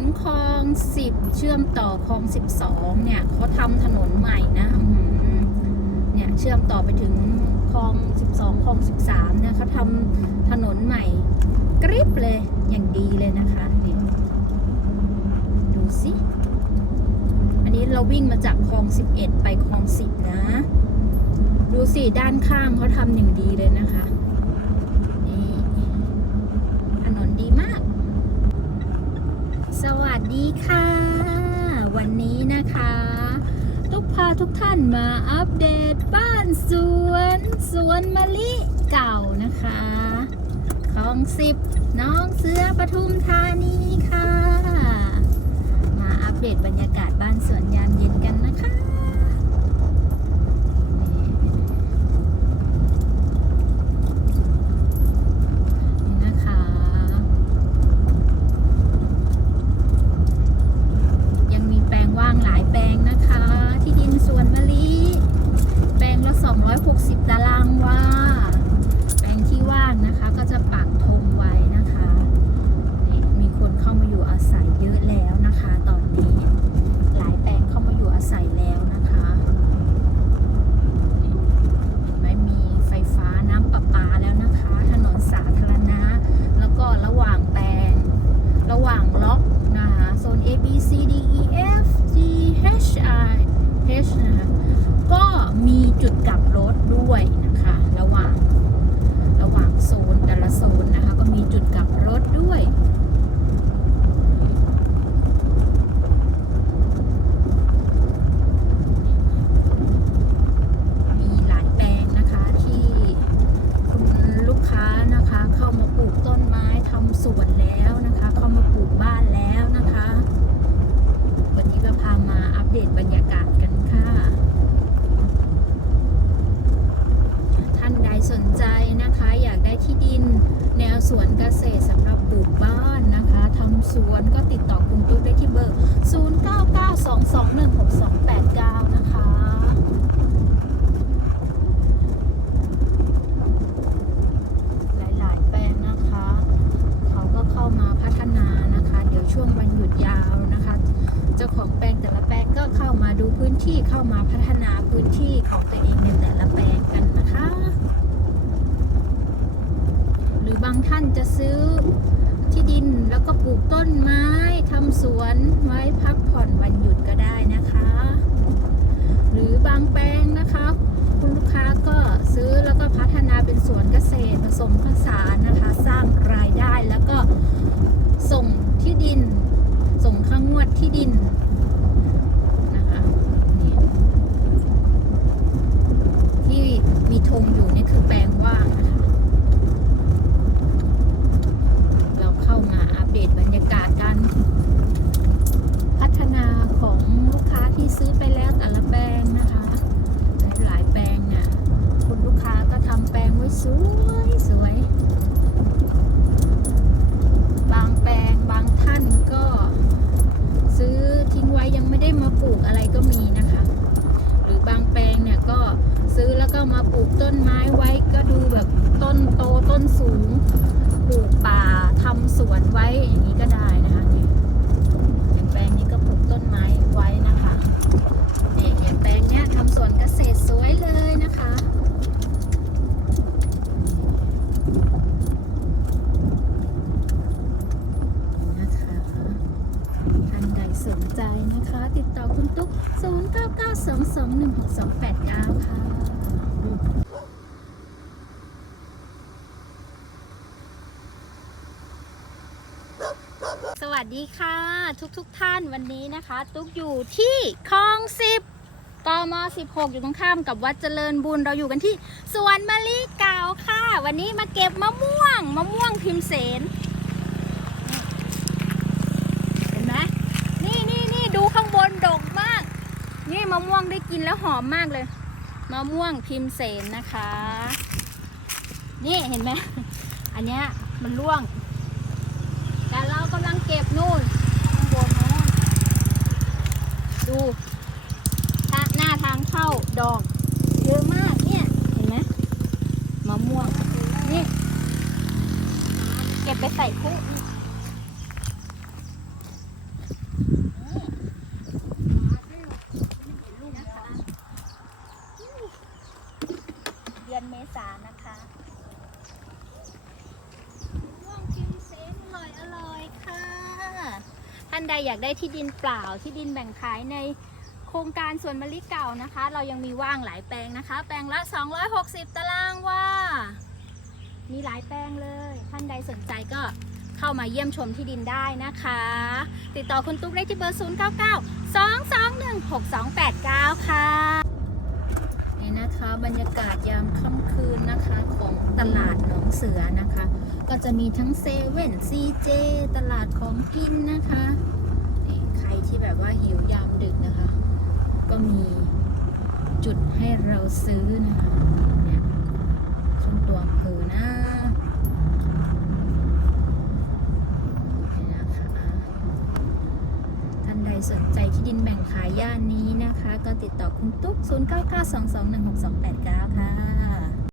นคลองสิบเชื่อมต่อคลองสิบสองเนี่ยเขาทำถนนใหม่นะเนี่ยเชื่อมต่อไปถึงคลองสิบสองคลองสิบสามเนี่ยเขาทำถนนใหม่กริบเลยอย่างดีเลยนะคะเนี่ยดูสิอันนี้เราวิ่งมาจากคลองสิบเอ็ดไปคลองสิบนะ ดูสิด้านข้างเขาทำอย่างดีเลยนะคะ นี่ถนนดีมาก สวัส ดีค่ะ วันนี้นะคะทุกพาทุกท่านมาอัปเดตบ้านสวน สวนมะลิเก่านะคะของสิบน้องเสือปทุมธานีค่ะ มาอัปเดตบรรยากาศบ้านสวนยามเย็นกันนะคะนี่นะคะ ยังมีแปลงว่างหลายแปลงนะคะ ที่ดินสวนมะลิ แปลงละ 260 ตารางวา แปลงที่ว่างนะคะก็จะปักธงไว้นะคะนี่มีคนเข้ามาอยู่อาศัยเยอะแล้วนะคะ ตอนนี้ หลายแปลงเข้ามาอยู่อาศัยแล้วนะคะนี่เห็นไหมมีไฟฟ้าน้ำประปาแล้วนะคะ ถนนสาธารณะ แล้วก็ระหว่างแปลง ระหว่างล็อกนะคะโซน A B C D E F G H I H นะคะก็มีจุดกลับรถด้วยนะคะ ระหว่าง ระหว่างโซนแต่ละโซนนะคะ ก็มีจุดกลับรถด้วย มีหลายแปลงนะคะที่คุณลูกค้านะคะ เข้ามาปลูกต้นไม้ทำสวนแล้วนะคะ เข้ามาปลูกบ้านแล้วนะคะ วันนี้ก็พามาอัปเดตบรรยากาศกันค่ะ ท่านใดสนใจนะคะ อยากได้ที่ดินแนวสวนเกษตรสำหรับปลูกบ้านนะคะทำ สวนก็ติดต่อคุณตุ๊กได้ที่เบอร์ 0992216289 นะคะ หลายๆ แปลงนะคะ เขาก็เข้ามาพัฒนานะคะ เดี๋ยวช่วงวันหยุดยาวนะคะ เจ้าของแปลงแต่ละแปลงก็เข้ามาดูพื้นที่เข้ามาพัฒนาพื้นที่ของตัวเองในแต่ละแปลงกันนะคะ หรือบางท่านจะซื้อ ที่ดินแล้วก็ปลูกต้นไม้ทำสวนไว้พักผ่อนวันหยุดก็ได้นะคะ หรือบางแปลงนะคะ คุณลูกค้าก็ซื้อแล้วก็พัฒนาเป็นสวนเกษตรผสมผสานนะคะ สร้างรายได้แล้วก็ส่งที่ดิน ส่งข้างงวดที่ดินนะคะนี่ที่มีธงอยู่นี่คือแปลงว่างนะคะ เราเข้ามาอัปเดตบรรยากาศการพัฒนาของลูกค้าที่ซื้อไปแล้วแต่ละแปลงนะคะ หลายๆแปลงเนี่ยคุณลูกค้าก็ทำแปลงไว้สวยสวยบางแปลงบางท่านก็ ซื้อทิ้งไว้ยังไม่ได้มาปลูกอะไรก็มีนะคะ หรือบางแปลงเนี่ยก็ซื้อแล้วก็มาปลูก ต้นไม้ไว้ก็ดูแบบต้นโตต้นสูงปลูกป่าทำสวนไว้อย่างนี้ก็ได้นะคะเนี่ยอย่างแปลงนี้ก็ปลูกต้นไม้ไว้นะคะเนี่ยอย่างแปลงเนี้ยทำสวนเกษตรสวยเลยนะคะนะคะท่านใดสนใจนะคะ ติดต่อคุณตุ๊ก 0992216289 ค่ะ วัสดีค่ะ ทุกๆทท่านวันนี้นะคะ ตุ๊กอยู่ที่คลองสิบกม16 อยู่ตรงข้ามกับวัดเจริญบุญเราอยู่กันที่สวนมะลิเก่าค่ะ วันนี้มาเก็บมะม่วงมะม่วงพิมเสนเห็นไหมนี่นี่นี่ดูข้างบนดกมาก นี่มะม่วงได้กินแล้วหอมมากเลยมะม่วงพิมเสนนะคะ นี่เห็นไหมอันเนี้ยมันร่วง เก็บนู่นข้างบนนู่นดูหน้าทางเข้าดอก เยอะมากเนี่ย เห็นไหมมะม่วงนี่ เก็บไปใส่คุกานใดอยากได้ที่ดินเปล่า ที่ดินแบ่งขายในโครงการสวนมะลิเก่านะคะ เรายังมีว่างหลายแปลงนะคะ แปลงละ 260 ตารางว่า มีหลายแปลงเลย ท่านใดสนใจก็เข้ามาเยี่ยมชมที่ดินได้นะคะ ติดต่อคุณตุ๊กได้ที่เบอร์ 0 9 9 2 2 1 6 2 8 9 ค่ะ นี่นะคะบรรยากาศยามค่ำคืนนะคะของตลาดหนองเสือนะคะ ก็จะมีทั้งเซเว่นซีเจตลาดของกินนะคะนี่ใครที่แบบว่าหิวยามดึกนะคะ ก็มีจุดให้เราซื้อนะคะเนี่ยช่วงตัวอำเภอนะนะคะท่านใดสนใจที่ดินแบ่งขายย่านนี้นะคะ ก็ติดต่อคุณตุ๊ก 0992216289 ค่ะ